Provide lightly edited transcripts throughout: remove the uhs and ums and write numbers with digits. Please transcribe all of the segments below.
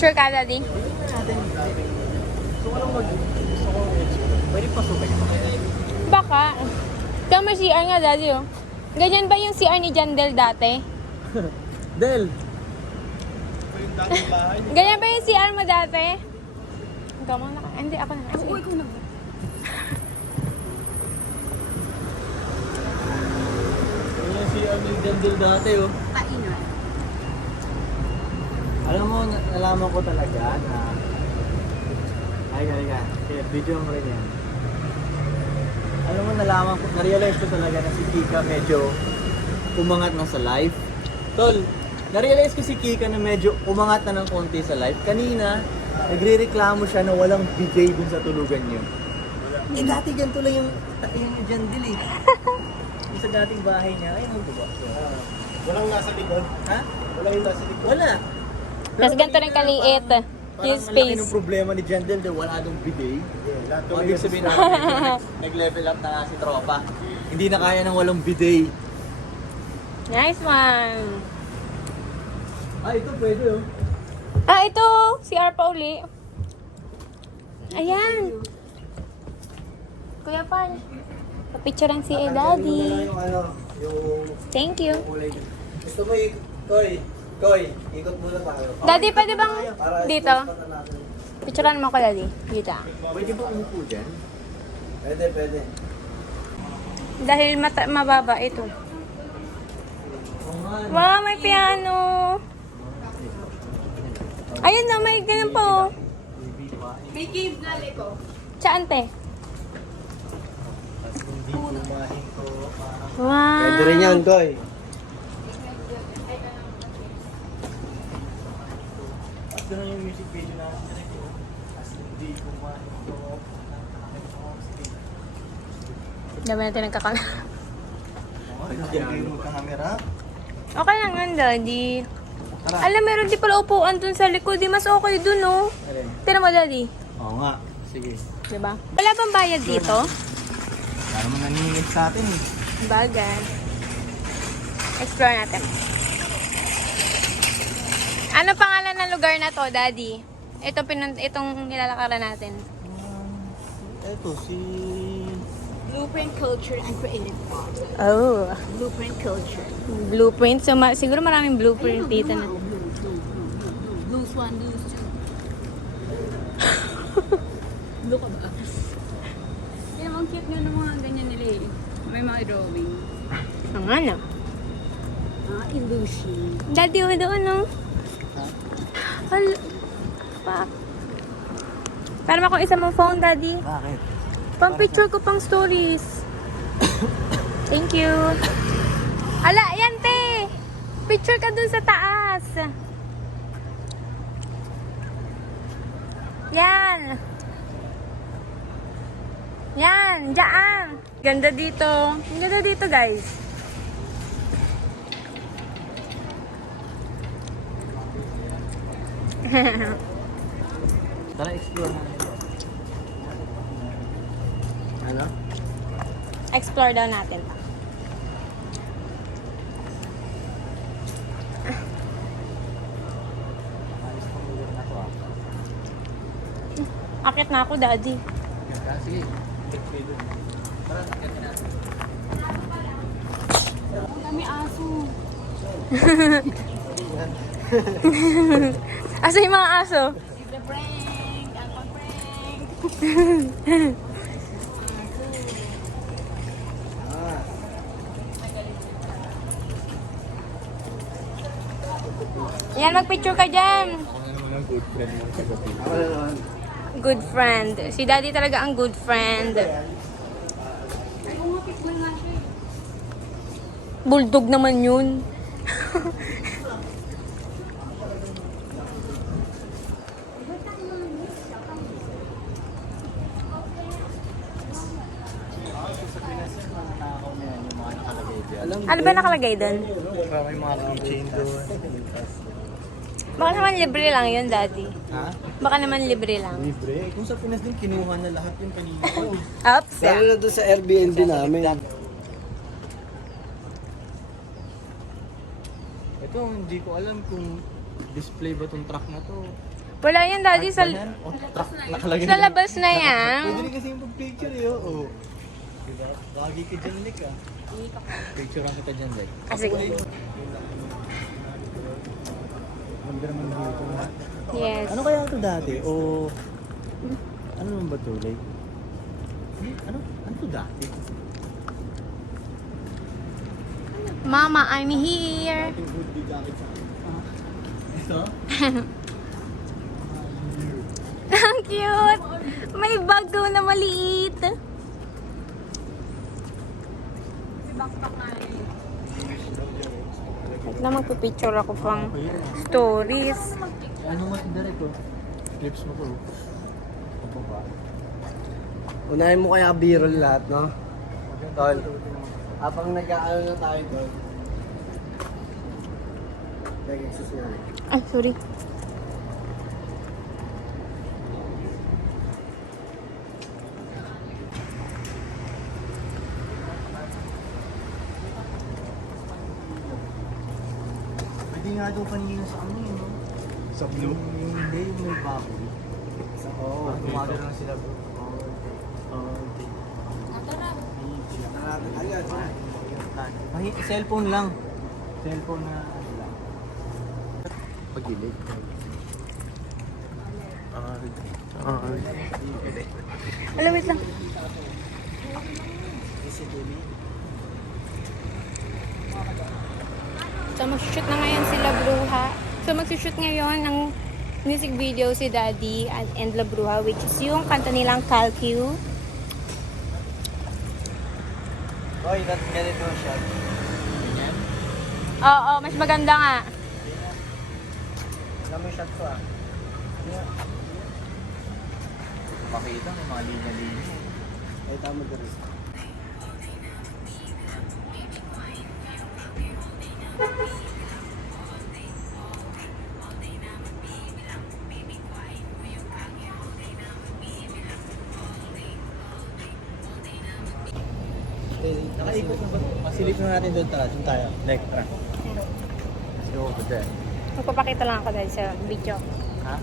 Picture ka, Daddy. Pwede pa sumay pa kaya? Baka. Ikaw may CR nga, Daddy, oh. Ganyan ba yung CR ni Jandel dati? Del! Ganyan ba yung CR mo dati? Ikaw mo na. Hindi, ako na. Sige. Ikaw na. Yung si Del dati oh. Tainan. Alam mo, nalaman ko talaga na... Ay, ka. Kaya video mo rin yan. Alam mo, nalaman ko, na-realize ko talaga na si Kika medyo umangat na sa life. Tol, na-realize ko si Kika na medyo umangat na ng konti sa life. Kanina, nagre-reklamo siya na walang DJ dun sa tulugan niyo. Eh, dati ganito lang yung Jandil eh. Yung sa dating bahay niya, ayun ang diba? Walang nasa likod. Ha? Walang yung nasa likod. Wala. Tapos ganito rin kaliit. Yung Parang malaki space. ng problema ni Jandel dahil wala dong bidet. Lahat So, ibig sabihin natin, nag-level up na nga si Tropa. Hindi na kaya ng walang bidet. Nice one. Ah, ito pwede oh. Ah, ito. CR pa uli. Ayan. Kuya Pan. Papicturean si Daddy. yung ano, yung Thank you. kulay. Gusto mo Koy, ikot muna tayo. Daddy, pwede bang Para dito? explore pa natin. Picturean mo ko, Daddy. Dito. Pwede ba umupo dyan? Pwede. Dahil mababa ito. Oo nga. Wow, may piano. Ayun na, may ganyan pa oh. May cave na liko. Saan, te? Hindi kumahin ko. Wow. Pwede rin yan, Koy. At doon yung music video natin direct oh. As hindi kumahin ko. Dami natin nagkakala. Pwede mo ka camera. Okay lang yun, Daddy. Tara. Alam, meron di pala upuan dun sa likod. Di mas okay dun, oh. Alin? Tira mo, Daddy. Oo nga. Sige. Diba? Wala bang bayad dito? Para mo naningig sa atin eh. Bagay. Explore natin. Ano pangalan ng lugar na to, Daddy? Itong nilalakaran natin. Eto si... Blueprint Culture and Creative Art. Oh. Blueprint Culture. Blueprint. So, siguro maraming blueprint dito na. Blue Swan, Blue Swan. Blue ka ba? Yan naman cute nga ng mga ganyan nila eh. May mga drawing. Ang ano? Illusion. Daddy, oh, doon, no? Pa. Para ako isa mong phone, Daddy. Bakit? Pang picture ko pang stories. Thank you. Ala, yan, te. Picture ka dun sa taas. Yan. Yan, dyan. Ganda dito. Ang ganda dito, guys. Tara, explore natin. Ano? Explore daw natin. Alis pang lugar na to ah. Akit na ako, Daddy. Sige. Tara, sakyatin natin. Ang dami aso. Asa yung mga aso? The prank. Ang pag-prank. Yan, magpicture ka dyan. Ako na naman ang good friend mo sa gabi. Ako na naman. Good friend. Si Daddy talaga ang good friend. Ay, umapit na nga siya eh. Bulldog naman yun. Alam Ano ba nakalagay doon? may mga keychain doon. Baka naman libre lang yun, Daddy. Ha? Baka naman libre lang. Libre? Kung sa Pinas din, kinuha na lahat yung kanina ko. Oops. Lalo na doon sa Airbnb namin. Ito, hindi ko alam kung display ba tong truck na to. Wala yan, Daddy. Sa, Oh, nakalagay sa labas na yan. Pwede rin kasi yung pag-picture eh, oo. Diba? Bagay ka dyan, Nick ah. Picture ang kita dyan, Nick. Ah, sige. Ganda naman dito. Yes. Ano kaya ito dati? O... Ano naman ba ito? Like... Ano ito dati? Mama, I'm here. Yung hoodie jacket sa akin. Ito? Ang cute. May bago na maliit. May backpack nga yun. At na magpipicture ako pang stories. Ano mas direct ko? Clips mo ko. Ano ba? Unahin mo kaya B-roll lahat, no? Tol. Habang nag-aano na tayo, Tol. Nag-exercise. Ay, sorry. Pwede nga daw kanina sa ano yun, no? Sa blue? Hindi, yung may baboy. Oo. Gumagano lang sila bro. Okay. Ay, cellphone lang. Cellphone na ano lang. Pagilid. Alam, wait lang. So, mag-shoot na ngayon sila Bruha. So, mag-shoot ngayon ng music video si Daddy and La Bruja, which is yung kanta nilang Calcu. Oy, ganito siya. Oo, mas maganda nga. Alam mo yung shot ko ah. Makita, may mga linya-linya. Ay, tama ka rin. Nakaikot na ba? Masilip na natin doon, tara. Doon tayo. Like, tara. Let's go over there. Magpapakita lang ako dahil sa video. Ha?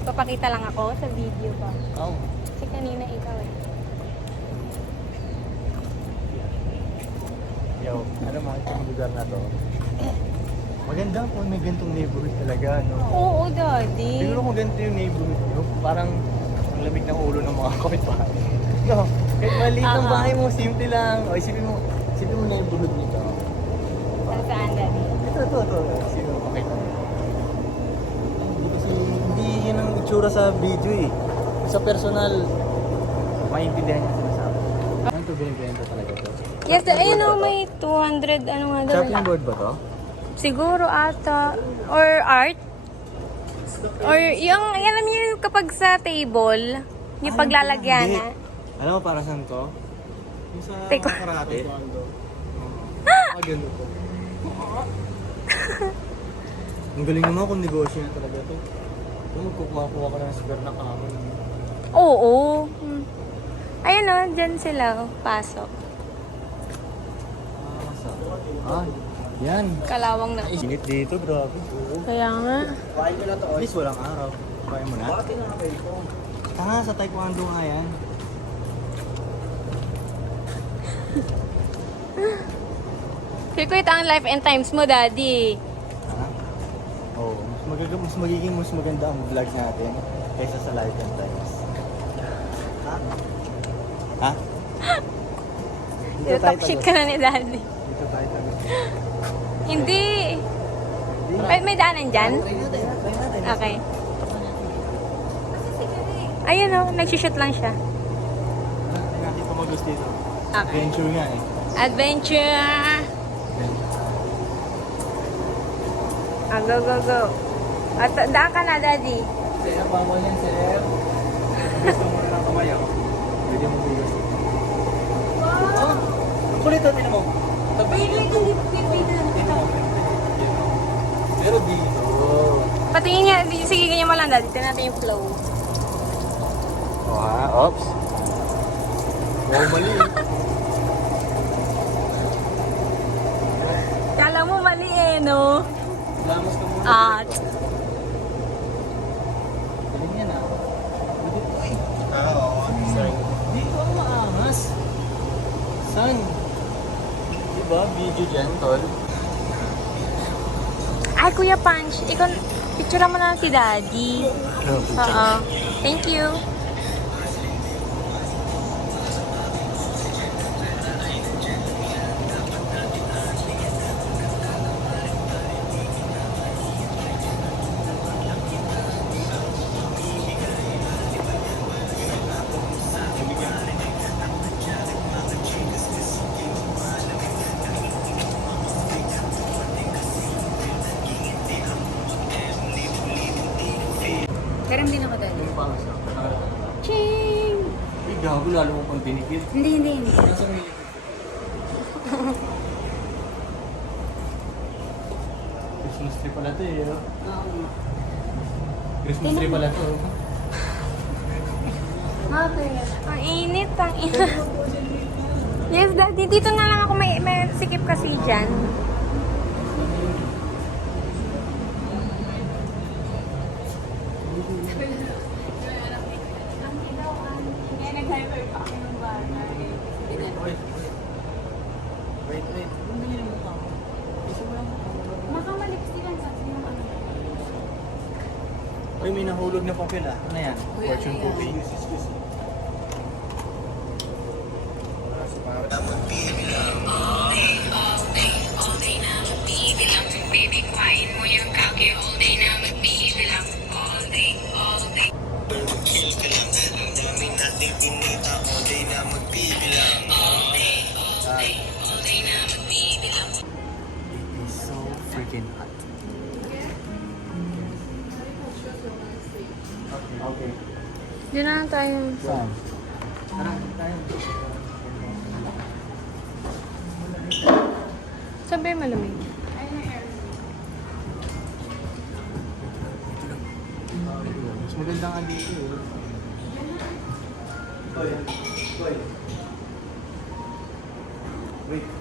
Magpapakita lang ako sa video ko. Oh. Kasi kanina ikaw eh. Yo, ano makita mo lugar na to? Maganda kung may gantong neighborhood talaga, no? Oo, Daddy. Siguro kung ganito yung neighborhood nyo, parang ang lamig ng ulo ng mga kapitbahay. No, kahit maliit ang Oo. bahay mo, simple lang. O isipin mo neighborhood nito. Saan, Daddy? Ito. Sino makita mo? Hindi kasi, hindi yun ang itsura sa video eh. Sa personal, maintindihan niya sinasabi. Ano ito binibenta talaga to? Yes, ayun o, may 200, ano nga daw. Chopping board ba to? Siguro ata. Or art. Or yung, alam niyo yung kapag sa table, yung paglalagyan Hindi. na. Alam mo para saan to? Yung sa Teko. karate. Ganun to. Ang galing naman kung negosyo na talaga to. Kung magkukuha ka ng square na kahoy. Oo. Ayun o, dyan sila. Pasok. Ah, yan. Kalawang na. Init dito, grabe. Kaya nga. Kuhain ko na to, At Oy. least walang araw. Kaya mo na. Bakit tinakay ko? Tanga, sa taekwondo nga yan. Feel ko ito ang life and times mo, Daddy. Ha? Oo, mas maganda ang vlog natin kaysa sa live and times. Ha? Ha? Dito tayo Talk shit ka na ni Daddy. Dito tayo tayo. Hindi. May daanan dyan? Try natin. Okay. Ayun o, nagsushoot lang siya. Try natin pumagos dito. Okay. Adventure nga eh. Adventure! Ah, go, go, go. At daan ka na, Daddy. Sir, bawal yan, sir. Gusto mo na ng kamay ako. Pwede mo bigos. Oh, kulit ito, tinan mo. Tingnan mo. Pero dito. Patingin nga, sige, ganyan mo lang, Daddy. Tignan natin yung flow. Oh, ha? Oops. Wow, mali. Kala mo mali eh, no? Lamos ka muna. At, ba? Video dyan, tol? Ay, Kuya Punch, ikaw, picture mo na lang si Daddy. Oo. Thank you. Pero hindi na madali. Yung pangis na. Ching! Ay, gago, lalo mo pang dinikit. Hindi. Nasaan may Christmas tree pala to eh. oh. Oo. Christmas tree pala to. Ang init, ang init. Yes, Daddy. Dito na lang ako may sikip kasi dyan. Kaya nag-hyper pa kami ng bata eh. Wait. Wait. Bumili ng mukha ko. Gusto mo lang mukha ko. Makamalips din sa yung ano. Uy, may nahulog na papel ah. Ano yan? Uy, Fortune ano yan? cookie. Baby, kuhain mo yung kake all day na magbibilang. All day, all day. Chill ka lang, ang dami nating pinita, all day na magbibilang. All day, all day, all day na magbibilang. It is so freaking hot. Okay. Doon na lang tayo. Saan? Tara, tayo. Sabi malamig. Mas maganda nga dito eh. Wait.